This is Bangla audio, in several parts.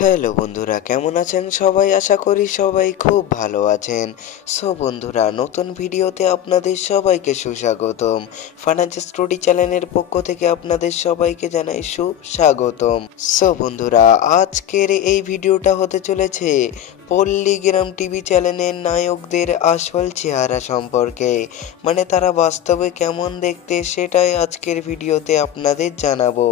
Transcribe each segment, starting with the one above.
হ্যালো বন্ধুরা, কেমন আছেন সবাই? আশা করি সবাই খুব ভালো আছেন। সো বন্ধুরা, নতুন ভিডিওতে আপনাদের সবাইকে সুস্বাগতম। ফানাজ স্টোরি চ্যানেলের পক্ষ থেকে আপনাদের সবাইকে জানাই সুস্বাগতম। সো বন্ধুরা, আজকের এই ভিডিওটা হতে চলেছে পল্লীগ্রাম টিভি চ্যানেলের নায়কদের আসল চেহারা সম্পর্কে, মানে তারা বাস্তবে কেমন দেখতে সেটাই আজকের ভিডিওতে আপনাদের জানাবো।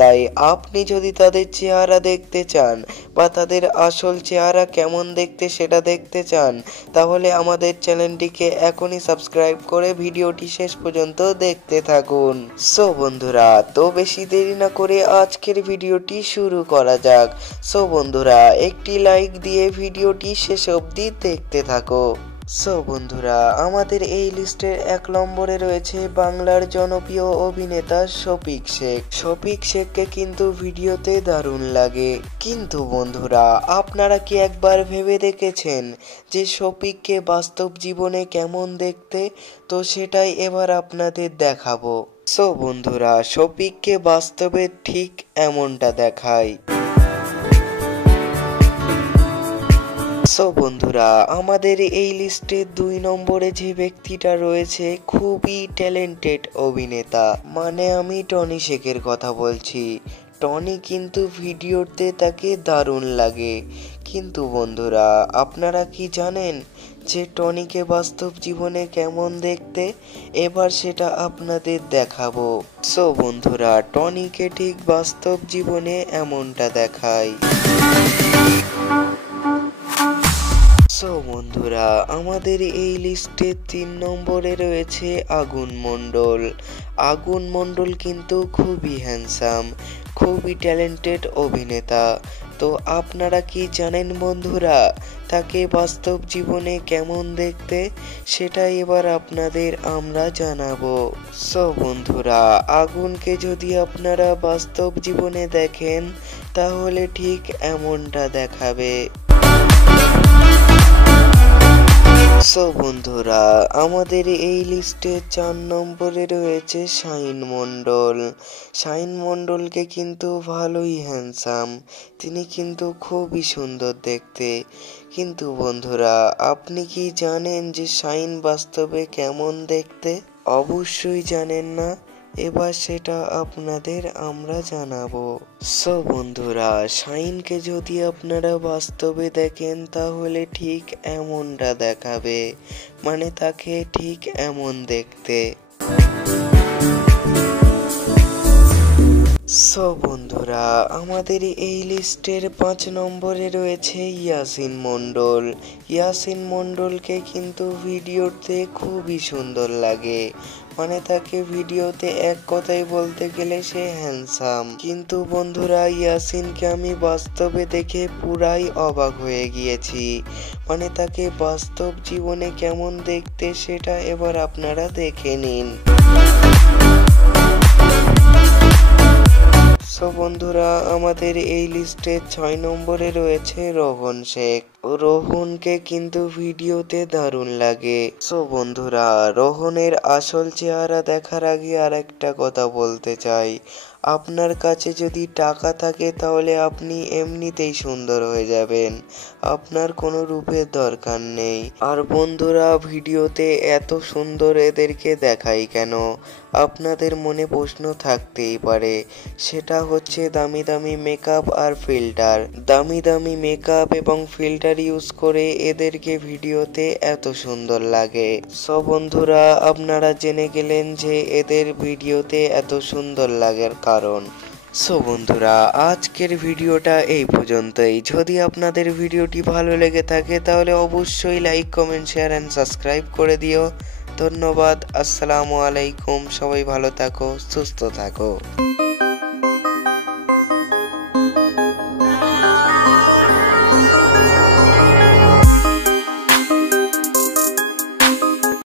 তাই আপনি যদি তাদের চেহারা দেখতে চান বা তাদের আসল চেহারা কেমন দেখতে সেটা দেখতে চান, তাহলে আমাদের চ্যানেলটিকে এখনই সাবস্ক্রাইব করে ভিডিওটি শেষ পর্যন্ত দেখতে থাকুন। সো বন্ধুরা, তো বেশি দেরি না করে আজকের ভিডিওটি শুরু করা যাক। সো বন্ধুরা, একটি লাইক দিয়ে ভিডিওটি শেষ অবধি দেখতে থাকো। সো বন্ধুরা, আমাদের এই লিস্টের 1 নম্বরে রয়েছে বাংলার জনপ্রিয় অভিনেতা শফিক শেখ। শফিক শেখকে কিন্তু ভিডিওতে দারুণ লাগে, কিন্তু বন্ধুরা আপনারা কি একবার ভেবে দেখেছেন যে শফিককে বাস্তব জীবনে কেমন দেখতে? তো সেটাই এবার আপনাদের দেখাবো। সো বন্ধুরা, শফিককে বাস্তবে ঠিক এমনটা দেখায়। সো বন্ধুরা, আমাদের এই লিস্টে 2 নম্বরে যে ব্যক্তিটা রয়েছে খুবই ট্যালেন্টেড অভিনেতা, মানে আমি টনি শেখের কথা বলছি। টনি কিন্তু ভিডিওতে তাকে দারুণ লাগে, কিন্তু বন্ধুরা আপনারা কি জানেন যে টনিকে বাস্তব জীবনে কেমন দেখতে? এবার সেটা আপনাদের দেখাবো। সো বন্ধুরা, টনিকে ঠিক বাস্তব জীবনে এমনটা দেখায়। সো বন্ধুরা, আমাদের এই লিস্টে 3 নম্বরে রয়েছে আগুন মণ্ডল। আগুন মণ্ডল কিন্তু খুবই হ্যান্ডসাম, খুবই ট্যালেন্টেড অভিনেতা। তো আপনারা কি জানেন বন্ধুরা তাকে বাস্তব জীবনে কেমন দেখতে? সেটা এবার আপনাদের আমরা জানাবো। সো বন্ধুরা, আগুনকে যদি আপনারা বাস্তব জীবনে দেখেন তাহলে ঠিক এমনটা দেখাবে। সো বন্ধুরা, আমাদের এই লিস্টে 4 নম্বরে রয়েছে শাহিন মণ্ডল। শাহিন মণ্ডলকে কিন্তু ভালোই হ্যান্ডসাম, তিনি কিন্তু খুবই সুন্দর দেখতে। কিন্তু বন্ধুরা আপনি কি জানেন যে শাহিন বাস্তবে কেমন দেখতে? অবশ্যই জানেন না, এবার সেটা আপনাদের আমরা জানাবো। সো বন্ধুরা, শাহিনকে যদি আপনারা বাস্তবে দেখেন তাহলে ঠিক এমনটা দেখাবে, মানে তাকে ঠিক এমন দেখতে। সো বন্ধুরা, আমাদের এই লিস্টের 5 নম্বরে রয়েছে ইয়াসিন মণ্ডল। ইয়াসিন মণ্ডলকে কিন্তু ভিডিওতে খুবই সুন্দর লাগে, মানে তাকে ভিডিওতে এক কথায় বলতে গেলে সে হ্যান্ডসাম। কিন্তু বন্ধুরা ইয়াসিনকে আমি বাস্তবে দেখে পুরাই অবাক হয়ে গিয়েছি, মানে তাকে বাস্তব জীবনে কেমন দেখতে সেটা এবার আপনারা দেখে নিন। সো বন্ধুরা, আমাদের এই লিস্টে 6 নম্বরে রয়েছে রোহন শেখ। রোহনকে কিন্তু ভিডিওতে দারুণ লাগে। সো বন্ধুরা, রোহনের আসল চেহারা দেখার আগে আর একটা কথা বলতে চাই, আপনার কাছে যদি টাকা থাকে তাহলে আপনি এমনিতেই সুন্দর হয়ে যাবেন, আপনার কোনো রূপের দরকার নেই। আর বন্ধুরা ভিডিওতে এত সুন্দর এদেরকে দেখাই কেন? আপনাদের মনে প্রশ্ন থাকতেই পারে, সেটা হচ্ছে দামি দামি মেকআপ আর ফিল্টার। দামি দামি মেকআপ এবং ফিল্টার ইউজ করে এদেরকে ভিডিওতে এত সুন্দর লাগে। সব বন্ধুরা আপনারা জেনে গেলেন যে এদের ভিডিওতে এত সুন্দর লাগার কারণ। সো বন্ধুরা, আজকের ভিডিওটা এই পর্যন্তই। যদি আপনাদের ভিডিওটি ভালো লেগে থাকে তাহলে অবশ্যই like, comment, share and subscribe করে দিও। ধন্যবাদ। আসসালামু আলাইকুম। সবাই ভালো থাকো, সুস্থ থাকো।